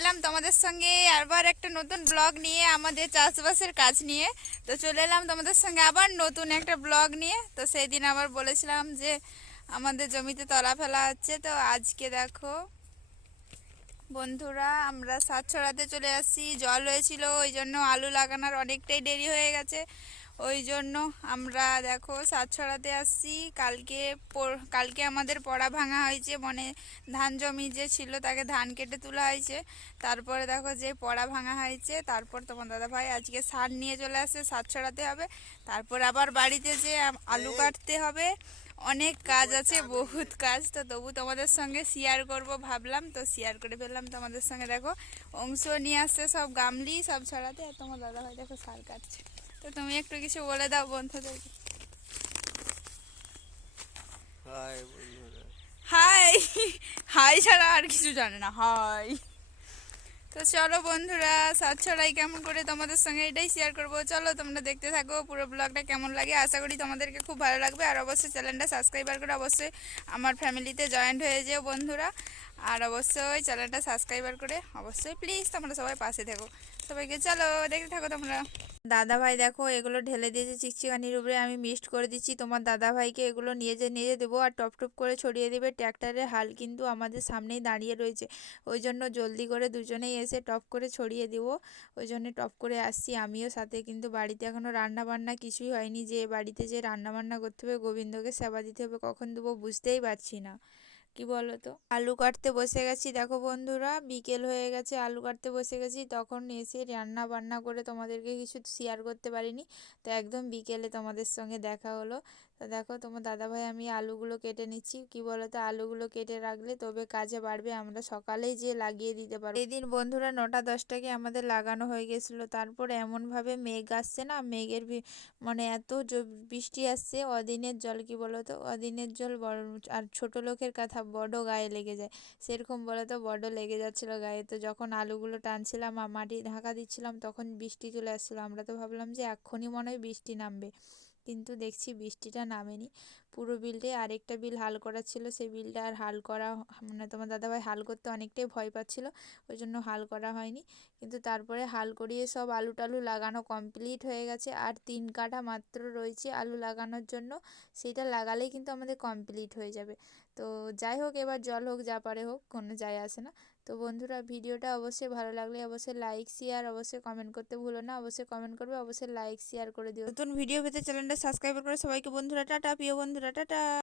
এলাম তোমাদের সঙ্গে আবার একটা নতুন ব্লগ নিয়ে, আমাদের চাষবাসের কাজ নিয়ে। তো চলে এলাম তোমাদের সঙ্গে আবার নতুন একটা ব্লগ নিয়ে। তো সেই দিন আবার বলেছিলাম যে আমাদের জমিতে তলা ফেলা হচ্ছে। তো আজকে দেখো বন্ধুরা, আমরা সাত ছড়াতে চলে আসছি। জল হয়েছিল, ওই জন্য আলু লাগানোর অনেকটাই দেরি হয়ে গেছে। ওই জন্য আমরা দেখো সাত ছড়াতে আসছি। কালকে আমাদের পড়া ভাঙা হয়েছে, মানে ধান জমি যে ছিল তাকে ধান কেটে তোলা হয়েছে। তারপরে দেখো যে পড়া ভাঙা হয়েছে, তারপর তোমার দাদা ভাই আজকে সার নিয়ে চলে আসে, সার ছড়াতে হবে। তারপর আবার বাড়িতে যে আলু কাটতে হবে। অনেক কাজ আছে, বহুত কাজ। তো তবু তোমাদের সঙ্গে শেয়ার করব ভাবলাম, তো শেয়ার করে ফেললাম তোমাদের সঙ্গে। দেখো অংশ নিয়ে আসছে সব গামলি সব ছড়াতে, আর তোমার দাদা ভাই দেখো সার কাটছে। তো তুমি একটু কিছু বলে দাও বন্ধুদেরকে। হাই বন্ধুরা। হাই। হাই ছাড়া আর কিছু জানে না, হাই। তো চলো বন্ধুরা, সাত ছড়াই কেমন করে তোমাদের সঙ্গে এটাই শেয়ার করবো। চলো তোমরা দেখতে থাকো পুরো ব্লগটা, কেমন লাগে। আশা করি তোমাদেরকে খুব ভালো লাগবে। আর অবশ্যই চ্যানেলটা সাবস্ক্রাইবার করে অবশ্যই আমার ফ্যামিলিতে জয়েন্ট হয়ে যেও বন্ধুরা। আর অবশ্যই চ্যানেলটা সাবস্ক্রাইবার করে অবশ্যই প্লিজ তোমরা সবাই পাশে থেকো। সবাইকে চলো দেখতে থাকো তোমরা। দাদা ভাই দেখো এগুলো ঢেলে দিয়েছে চিকচিকানির উপরে, আমি মিক্সড করে দিচ্ছি। তোমার দাদা ভাইকে এগুলো নিয়ে দেবো, আর টপ টপ করে ছড়িয়ে দেবে। ট্র্যাক্টরের হাল কিন্তু আমাদের সামনেই দাঁড়িয়ে রয়েছে, ওই জন্য জলদি করে দুজনেই এসে টপ করে ছড়িয়ে দিব। ওই জন্য টপ করে আসছি আমিও সাথে। কিন্তু বাড়িতে এখনও রান্না বান্না কিছুই হয়নি, যে বাড়িতে যে রান্না বান্না করতে হবে, গোবিন্দকে সেবা দিতে হবে, কখন দেবো বুঝতেই পারছি না। কি বলো তো, আলু কাটতে বসে গেছি। দেখো বন্ধুরা বিকেল হয়ে গেছে, আলু কাটতে বসে গেছি। তখন এসে রান্না বান্না করে তোমাদেরকে কিছু শেয়ার করতে পারিনি। তো একদম বিকেলে তোমাদের সঙ্গে দেখা হলো। তো দেখো তোমার দাদাভাই আমি আলুগুলো কেটে নিচ্ছি। কি বলো তো, আলুগুলো কেটে রাখলে তবে কাজে বাড়বে, আমরা সকালেই যে লাগিয়ে দিতে পারবো। এদিন বন্ধুরা 9টা 10টাকে আমাদের লাগানো হয়ে গেছিলো। তারপর এমনভাবে মেঘ আসছে না, মানে এত বৃষ্টি আসছে, অদিনের জল। কি বলো তো, অদিনের জল বড়, আর ছোট লোকের কথা বড় গায়ে লেগে যায়, সেরকম বলো তো বড় লেগে যাচ্ছিলো গায়ে। তো যখন আলুগুলো টানছিলাম আর মাটি ঢাকা দিচ্ছিলাম, তখন বৃষ্টি চলে আসছিলো। আমরা তো ভাবলাম যে এক্ষুনি মনে হয় বৃষ্টি নামবে, কিন্তু দেখছি বৃষ্টিটা নামেনি। পুরো বিলটাই, আরেকটা বিল হাল করা ছিল, সেই বিলটা আর হাল করা, মানে তোমার দাদাভাই হাল করতে অনেকটাই ভয় পাচ্ছিল, ওই জন্য হাল করা হয়নি। কিন্তু তারপরে হাল করিয়ে সব আলু টালু লাগানো কমপ্লিট হয়ে গেছে। আর 3 কাঠা মাত্র রয়েছে আলু লাগানোর জন্য, সেটা লাগালেই কিন্তু আমাদের কমপ্লিট হয়ে যাবে। তো যাই হোক, এবার জল হোক যা পারে হোক, কোনো যায় আসে না। তো বন্ধুরা ভিডিওটা অবশ্যই ভালো লাগলে অবশ্যই লাইক শেয়ার অবশ্যই কমেন্ট করতে ভুলো না। অবশ্যই কমেন্ট করবে, অবশ্যই লাইক শেয়ার করে দিও। নতুন ভিডিও পেতে চ্যানেলটা সাবস্ক্রাইব করে সবাইকে বন্ধুরা টাটা, প্রিয় বন্ধুরা টাটা।